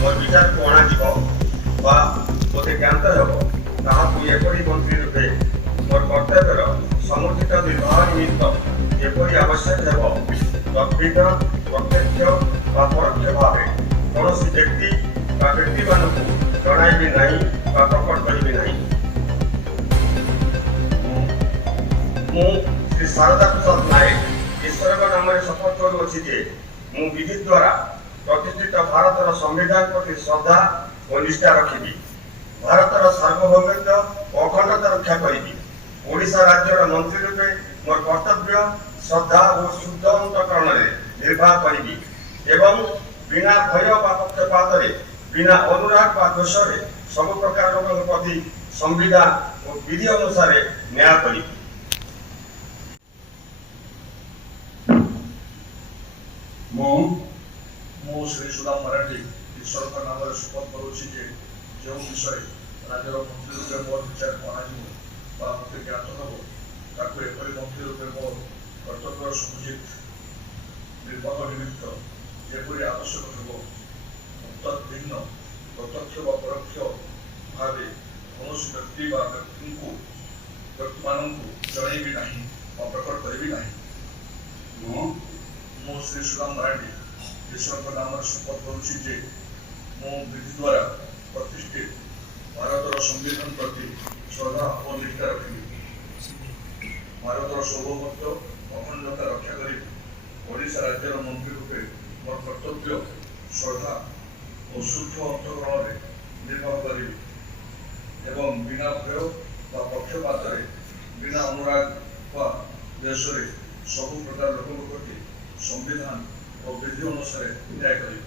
मोर विचार को अणाଯିବ ବା ମୋତେ ଜ୍ଞାତ ହେବ ତାହାକୁ ଏପରି ମନ୍ତ୍ରୀ ରୂପେ ମୋର କର୍ତ୍ତବ୍ୟର ସମୁଚିତ ନିର୍ବାହ ନିମିତ୍ତ ଯେପରି ଆବଶ୍ୟକ ହେବ ତଦ୍ଭିନ୍ନ ପ୍ରତ୍ୟକ୍ଷ ବା ପରୋକ୍ଷ ଭାବେ କୌଣସି ବ୍ୟକ୍ତି ବା ବ୍ୟକ୍ତିମାନଙ୍କୁ ଜଣାଇବି ନାହିଁ ବା ପ୍ରକଟ କରିବି ନାହିଁ। ମୁଁ ଶ୍ରୀ ଶାରଦା ପ୍ରସାଦ ନାୟକ ଈଶ୍ୱରଙ୍କ ନାମରେ ଶପଥ କରୁଅଛି ଯେ ମୁଁ ବିଧି ଦ୍ୱାରା ପ୍ରତିଷ୍ଠିତ ଭାରତର ସମ୍ବିଧାନ ପ୍ରତି ଶ୍ରଦ୍ଧା ଓ ନିଷ୍ଠା ରଖିବି, ଭାରତର ସାର୍ବଭୌମତ୍ୱ ଓ ଅଖଣ୍ଡତା ରକ୍ଷା କରିବି, ଓଡ଼ିଶା ରାଜ୍ୟର ମନ୍ତ୍ରୀ ରୂପେ ମୋର କର୍ତ୍ତବ୍ୟ ଶ୍ରଦ୍ଧା ଓ ଶୁଦ୍ଧ ଅନ୍ତଃକରଣରେ ନିର୍ବାହ କରିବି ଏବଂ ବିନା ଭୟ ବା ପକ୍ଷପାତରେ ବିନା ଅନୁରାଗ ବା ଦୋଷରେ ସବୁ ପ୍ରକାର ଲୋକଙ୍କ ପ୍ରତି ସମ୍ବିଧାନ ଓ ବିଧି ଅନୁସାରେ ନ୍ୟାୟ କରିବି। ମୁଁ ଶ୍ରୀ ସୁଦାମ ମରାଠୀ ଈଶ୍ୱରଙ୍କ ନାମରେ ଶପଥ କରୁଛି ଯେ ଯେଉଁ ବିଷୟ ରାଜ୍ୟର ମନ୍ତ୍ରୀ ରୂପେ ମୋର ବିଚାରକୁ ଅଣାଯିବ ବା ମୋତେ ଜ୍ଞାତ ହେବ ତାକୁ ଏପରି ମନ୍ତ୍ରୀ ରୂପେ ମୋ କର୍ତ୍ତବ୍ୟର ସମୁଚିତ ନିର୍ବାହ ନିମିତ୍ତ ଯେପରି ଆବଶ୍ୟକ ହେବ ତଦ୍ଭିନ୍ନ ପ୍ରତ୍ୟକ୍ଷ ବା ପରୋକ୍ଷ ଭାବେ କୌଣସି ବ୍ୟକ୍ତି ବା ବ୍ୟକ୍ତିମାନଙ୍କୁ ଜଣାଇବି ନାହିଁ ବା ପ୍ରକଟ କରିବି ନାହିଁ। ମୁଁ ଶ୍ରୀ ସୁଦାମ ମରାଠୀ ଈଶ୍ୱରଙ୍କ ନାମରେ ଶପଥ କରୁଛି ଯେ ମୁଁ ବିଧି ଦ୍ୱାରା ପ୍ରତିଷ୍ଠିତ ଭାରତର ସମ୍ବିଧାନ ପ୍ରତି ଶ୍ରଦ୍ଧା ଓ ନିଷ୍ଠା ରଖିବି, ଭାରତର ସାର୍ବଭୌମତ୍ୱ ଅଖଣ୍ଡତା ରକ୍ଷା କରିବି, ଓଡ଼ିଶା ରାଜ୍ୟର ମନ୍ତ୍ରୀ ରୂପେ ମୋର କର୍ତ୍ତବ୍ୟ ଶ୍ରଦ୍ଧା ଓ ଶୁଦ୍ଧ ଅନ୍ତଃକରଣରେ ନିର୍ବାହ କରିବି ଏବଂ ବିନା ଭୟ ବା ପକ୍ଷପାତରେ ବିନା ଅନୁରାଗ ବା ଦେଶରେ ସବୁ ପ୍ରକାର ଲୋକଙ୍କ ପ୍ରତି ସମ୍ବିଧାନ ଓ ବିଧି ଅନୁସାରେ ନ୍ୟାୟ କରିବି।